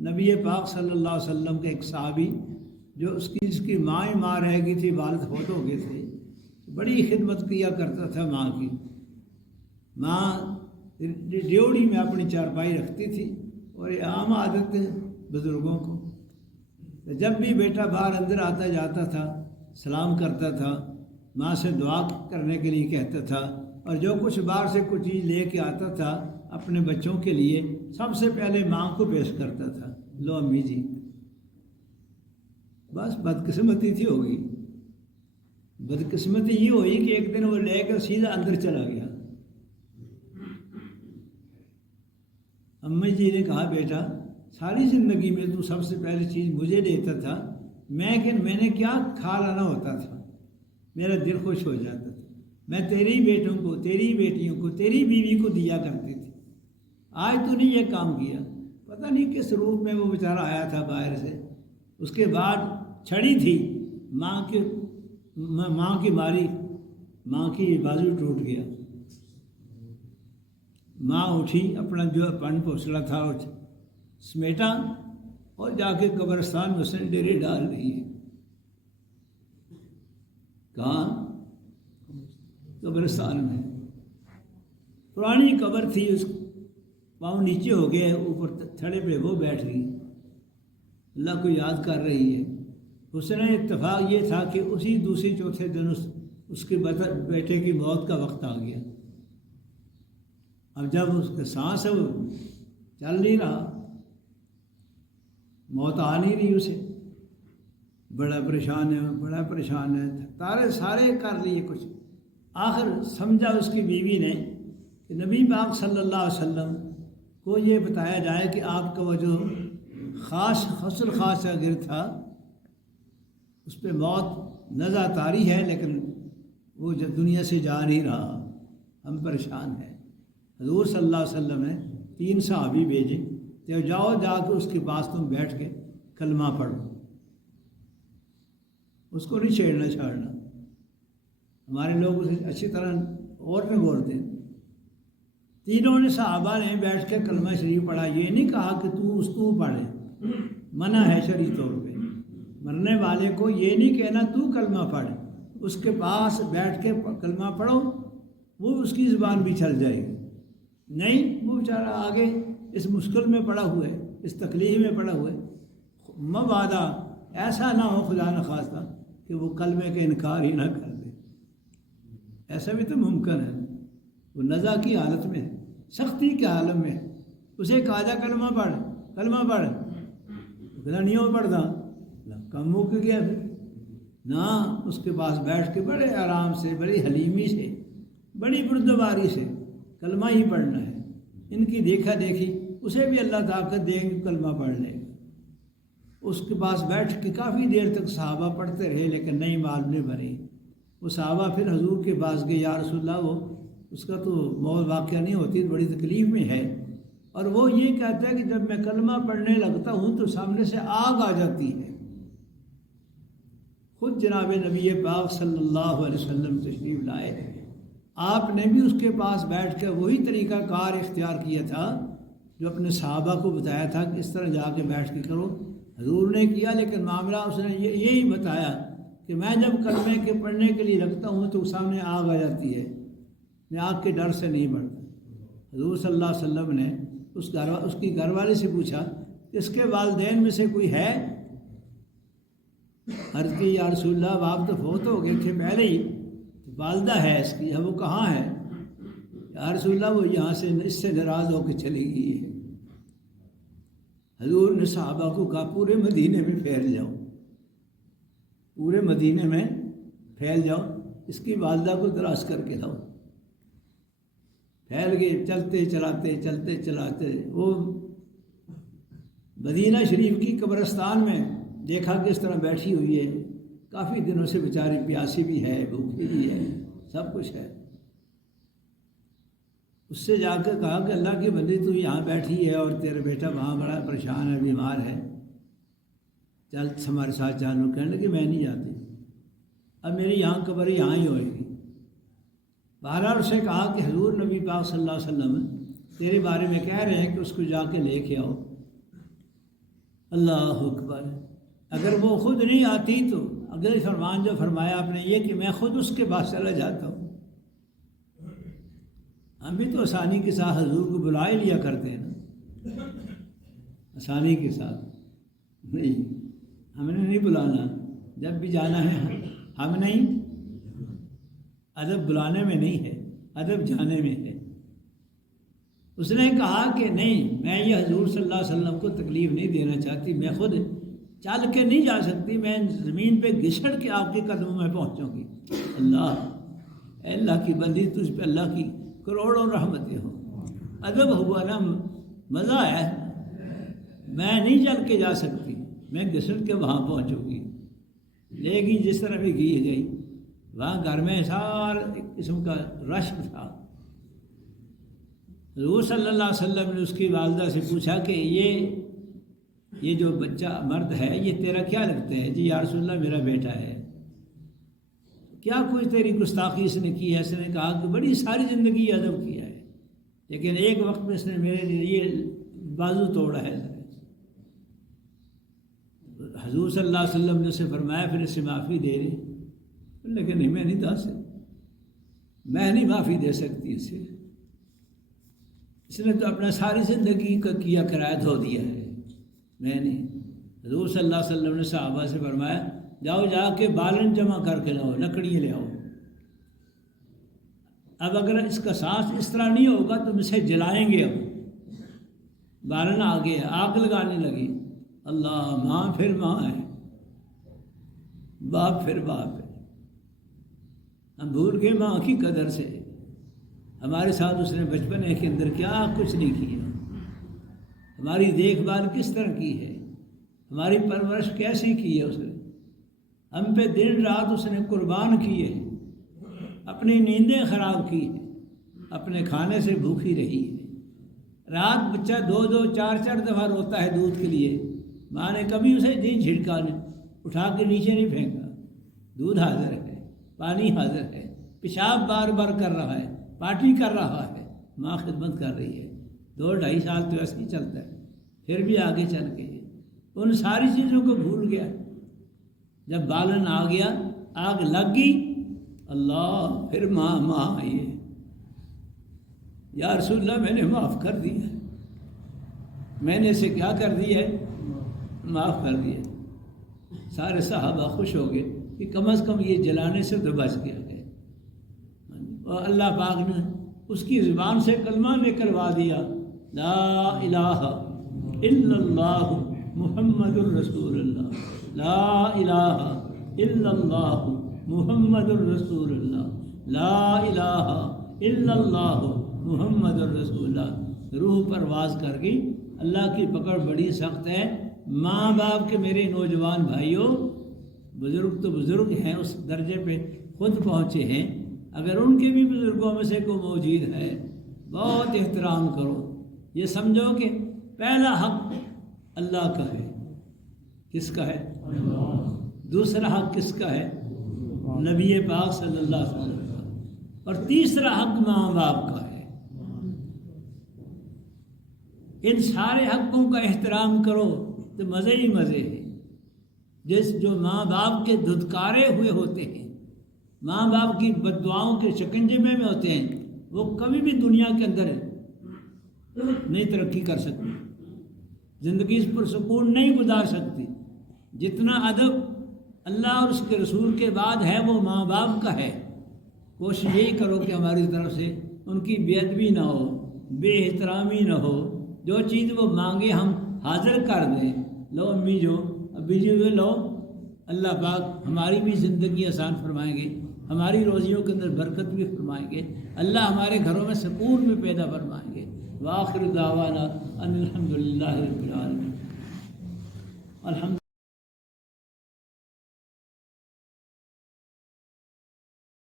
نبی پاک صلی اللہ علیہ وسلم کے ایک صحابی جو اس کی ماں ہی ماں رہ گئی تھی، والد فوت ہو گئے تھے، بڑی خدمت کیا کرتا تھا ماں کی۔ ماں ڈیوڑی میں اپنی چارپائی رکھتی تھی، اور یہ عام عادت ہے بزرگوں کو، جب بھی بیٹا باہر اندر آتا جاتا تھا سلام کرتا تھا، ماں سے دعا کرنے کے لیے کہتا تھا، اور جو کچھ باہر سے کچھ چیز لے کے آتا تھا اپنے بچوں کے لیے سب سے پہلے ماں کو پیش کرتا تھا، لو امی جی۔ بس بدقسمتی تھی ہو گئی، بدقسمتی یہ ہوئی کہ ایک دن وہ لے کر سیدھا اندر چلا گیا۔ امی جی نے کہا بیٹا ساری زندگی میں تو سب سے پہلی چیز مجھے دیتا تھا، میں نے کیا کھا لانا ہوتا تھا، میرا دل خوش ہو جاتا تھا، میں تیری بیٹوں کو، تیری بیٹیوں کو، تیری بیوی کو دیا کرتی تھی، آج تو نہیں یہ کام کیا۔ پتہ نہیں کس روپ میں وہ بیچارہ آیا تھا باہر سے۔ اس کے بعد چھڑی تھی ماں کی ماری، ماں کی بازو ٹوٹ گیا۔ ماں اٹھی، اپنا جو پن پوسلا تھا وہ سمیٹا، اور جا کے قبرستان میں اس نے ڈیرے ڈال دی ہے۔ کہاں؟ قبرستان میں۔ پرانی قبر تھی، اس پاؤں نیچے ہو گئے، اوپر تھڑے پہ وہ بیٹھ گئی، اللہ کو یاد کر رہی ہے۔ اس نے اتفاق یہ تھا کہ اسی دوسری چوتھے دن اس کے بیٹے کی موت کا وقت آ گیا۔ اب جب اس کا سانس ہے وہ چل نہیں رہا، موت آ نہیں رہی اسے، بڑا پریشان ہے، بڑا پریشان ہے، سارے کر لیے کچھ۔ آخر سمجھا اس کی بیوی نے کہ نبی پاک صلی اللہ علیہ وسلم کو یہ بتایا جائے کہ آپ کا وہ جو خاص کا گرد تھا اس پہ موت نزع طاری ہے، لیکن وہ جو دنیا سے جا نہیں رہا، ہم پریشان ہیں۔ حضور صلی اللہ علیہ وسلم نے 3 صحابی بھیجے کہ جاؤ، جا کے اس کے پاس تم بیٹھ کے کلمہ پڑھو، اس کو نہیں چھیڑنا چھاڑنا۔ ہمارے لوگ اسے اچھی طرح اور میں بولتے ہیں۔ تینوں نے صحابہ نے بیٹھ کے کلمہ شریف پڑھا، یہ نہیں کہا کہ تو پڑھے، منع ہے شرعی طور پہ۔ مرنے والے کو یہ نہیں کہنا تو کلمہ پڑھ، اس کے پاس بیٹھ کے کلمہ پڑھو، وہ اس کی زبان بھی چل جائے گی۔ نہیں، وہ بیچارہ آگے اس مشکل میں پڑا ہوا ہے، اس تکلیف میں پڑا ہوا ہے، مبادا ایسا نہ ہو خدا نخواستہ کہ وہ کلمے کا انکار ہی نہ کر دے۔ ایسا بھی تو ممکن ہے، وہ نزع کی حالت میں، سختی کے عالم میں، اسے کہا جا کلمہ پڑھ، کلمہ پڑھ، کہنا نہیں ہو پڑھتا، کم ہو کے گیا پھر نہ۔ اس کے پاس بیٹھ کے بڑے آرام سے، بڑی حلیمی سے، بڑی بردباری سے کلمہ ہی پڑھنا ہے۔ ان کی دیکھا دیکھی اسے بھی اللہ طاقت دے گی، کلمہ پڑھ لے گا۔ اس کے پاس بیٹھ کے کافی دیر تک صحابہ پڑھتے رہے، لیکن نئی معلوم نہیں بنی۔ وہ صحابہ پھر حضور کے پاس گئے، یا رسول اللہ، اس کا تو موت واقعہ نہیں ہوتی، بڑی تکلیف میں ہے، اور وہ یہ کہتا ہے کہ جب میں کلمہ پڑھنے لگتا ہوں تو سامنے سے آگ آ جاتی ہے۔ خود جناب نبی پاک صلی اللہ علیہ وسلم تشریف لائے، آپ نے بھی اس کے پاس بیٹھ کے وہی طریقہ کار اختیار کیا تھا جو اپنے صحابہ کو بتایا تھا کہ اس طرح جا کے بیٹھ کے کرو۔ حضور نے کیا، لیکن معاملہ اس نے یہی بتایا کہ میں جب کلمے کے پڑھنے کے لیے رکھتا ہوں تو سامنے آگ آ جاتی ہے، میں آگ کے ڈر سے نہیں بڑھتا۔ حضور صلی اللہ علیہ وسلم نے اس کی گھر والے سے پوچھا کہ اس کے والدین میں سے کوئی ہے؟ عرض کی یا رسول اللہ، آپ تو فوت ہو گئے تھے پہلے ہی، والدہ ہے اس کی، وہ کہاں ہے؟ یا رسول اللہ، وہ یہاں سے اس سے ناراض ہو کے چلی گئی ہے۔ حضور نے صحابہ کو کہا پورے مدینے میں پھیل جاؤ، پورے مدینے میں پھیل جاؤ، اس کی والدہ کو تلاش کر کے لاؤ۔ پھیل گئے، چلتے چلاتے وہ مدینہ شریف کی قبرستان میں دیکھا کہ اس طرح بیٹھی ہوئی ہے، کافی دنوں سے بیچاری پیاسی بھی ہے، بھوکی بھی ہے، سب کچھ ہے۔ اس سے جا کے کہا کہ اللہ کی بندی تو یہاں بیٹھی ہے اور تیرا بیٹا وہاں بڑا پریشان ہے، بیمار ہے، چل ہمارے ساتھ چالو۔ کہنے لگے میں نہیں جاتی، اب میری یہاں قبر یہاں ہی ہوئے گی۔ بہرحال اسے کہا کہ حضور نبی پاک صلی اللہ علیہ وسلم تیرے بارے میں کہہ رہے ہیں کہ اس کو جا کے لے کے آؤ۔ اللہ اکبر. اگر وہ خود نہیں آتی تو اگلے فرمان جو فرمایا آپ نے یہ کہ میں خود اس کے پاس چلا جاتا ہوں. ہم بھی تو آسانی کے ساتھ حضور کو بلا ہی لیا کرتے ہیں نا، آسانی کے ساتھ نہیں. ہم نے نہیں بلانا، جب بھی جانا ہے ہم نہیں. ادب بلانے میں نہیں ہے، ادب جانے میں ہے. اس نے کہا کہ نہیں، میں یہ حضور صلی اللہ علیہ وسلم کو تکلیف نہیں دینا چاہتی، میں خود چل کے نہیں جا سکتی، میں زمین پہ گھسڑ کے آپ کے قدموں میں پہنچوں گی. اے اللہ کی بندی، تجھ پہ اللہ کی کروڑوں رحمتیں ہوں. ادب ہوا نا، مزہ ہے. میں نہیں چل کے جا سکتی، میں گھسڑ کے وہاں پہنچوں گی. لیکن جس طرح بھی کی گئی، وہاں گھر میں سارا ایک قسم کا رش تھا. حضور صلی اللہ علیہ وسلم نے اس کی والدہ سے پوچھا کہ یہ جو بچہ مرد ہے یہ تیرا کیا لگتا ہے؟ جی یا رسول اللہ میرا بیٹا ہے. کیا کوئی تیری گستاخی اس نے کی ہے؟ اس نے کہا کہ بڑی ساری زندگی ادب کیا ہے، لیکن ایک وقت میں اس نے میرے لیے بازو توڑا ہے. حضور صلی اللہ علیہ وسلم نے اسے فرمایا پھر اسے معافی دے دے. لیکن نہیں، میں نہیں دے سکتی، میں نہیں معافی دے سکتی اسے. اس نے تو اپنا ساری زندگی کا کیا کرایہ دھو دیا ہے، میں نہیں. حضور صلی اللہ علیہ وسلم نے صحابہ سے فرمایا جاؤ جا کے بالن جمع کر کے لاؤ، لکڑیاں لے آؤ. اب اگر اس کا سانس اس طرح نہیں ہوگا تو اسے جلائیں گے. اب بالن آ گیا، آگ لگانے لگی. اللہ، ماں پھر ماں ہے، باپ پھر باپ ہے. ہم بھول گئے ماں کی قدر سے. ہمارے ساتھ اس نے بچپن کے اندر کیا کچھ نہیں کیا، ہماری دیکھ بھال کس طرح کی ہے، ہماری پرورش کیسی کی ہے. اس نے ہم پہ دن رات اس نے قربان کیے، اپنی نیندیں خراب کی ہیں، اپنے کھانے سے بھوکی رہی ہے. رات بچہ 2 4 دفعہ روتا ہے دودھ کے لیے، ماں نے کبھی اسے نہیں جھڑکا، اٹھا کے نیچے نہیں پھینکا. دودھ حاضر ہے، پانی حاضر ہے، پیشاب بار بار کر رہا ہے، پارٹی کر رہا ہے، ماں خدمت کر رہی ہے. 2 2.5 سال تو ایسے ہی چلتا ہے، پھر بھی آگے چل کے ان ساری چیزوں کو بھول گیا. جب بالن آ گیا، آگ لگ گئی، اللہ، پھر ماں آئی ہے. یا رسول اللہ میں نے معاف کر دیا، میں نے اسے کیا کر دیا ہے؟ معاف کر دیا. سارے صحابہ خوش ہو گئے کہ کم از کم یہ جلانے سے تو بچ گیا ہے. اور اللہ پاک نے اس کی زبان سے کلمہ نکلوا دیا، لا الہ الا اللہ محمد الرسول اللہ، لا الہ الا اللہ محمد الرسول اللہ، لا الہ الا اللہ محمد الرسول اللہ. روح پرواز کر گئی. اللہ کی پکڑ بڑی سخت ہے. ماں باپ کے میرے نوجوان بھائیوں، بزرگ تو بزرگ ہیں، اس درجے پہ خود پہنچے ہیں. اگر ان کے بھی بزرگوں میں سے کوئی موجود ہے، بہت احترام کرو. یہ سمجھو کہ پہلا حق اللہ کا ہے. کس کا ہے؟ دوسرا حق کس کا ہے؟ نبی پاک صلی اللہ علیہ وسلم کا. اور تیسرا حق ماں باپ کا ہے. ان سارے حقوں کا احترام کرو تو مزے ہی مزے ہیں. جو ماں باپ کے دھتکارے ہوئے ہوتے ہیں، ماں باپ کی بددعاؤں کے شکنجے میں ہوتے ہیں، وہ کبھی بھی دنیا کے اندر نہیں ترقی کر سکتی، زندگی اس پر سکون نہیں گزار سکتی. جتنا ادب اللہ اور اس کے رسول کے بعد ہے وہ ماں باپ کا ہے. کوشش یہی کرو کہ ہماری طرف سے ان کی بے ادبی نہ ہو، بے احترامی نہ ہو. جو چیز وہ مانگے ہم حاضر کر دیں. لو امی جو ابھی جو لو. اللہ پاک ہماری بھی زندگی آسان فرمائیں گے، ہماری روزیوں کے اندر برکت بھی فرمائیں گے. اللہ ہمارے گھروں میں سکون بھی پیدا فرمائیں گے. وآخر دعوانا ان الحمد للہ رب العالمین. الحمد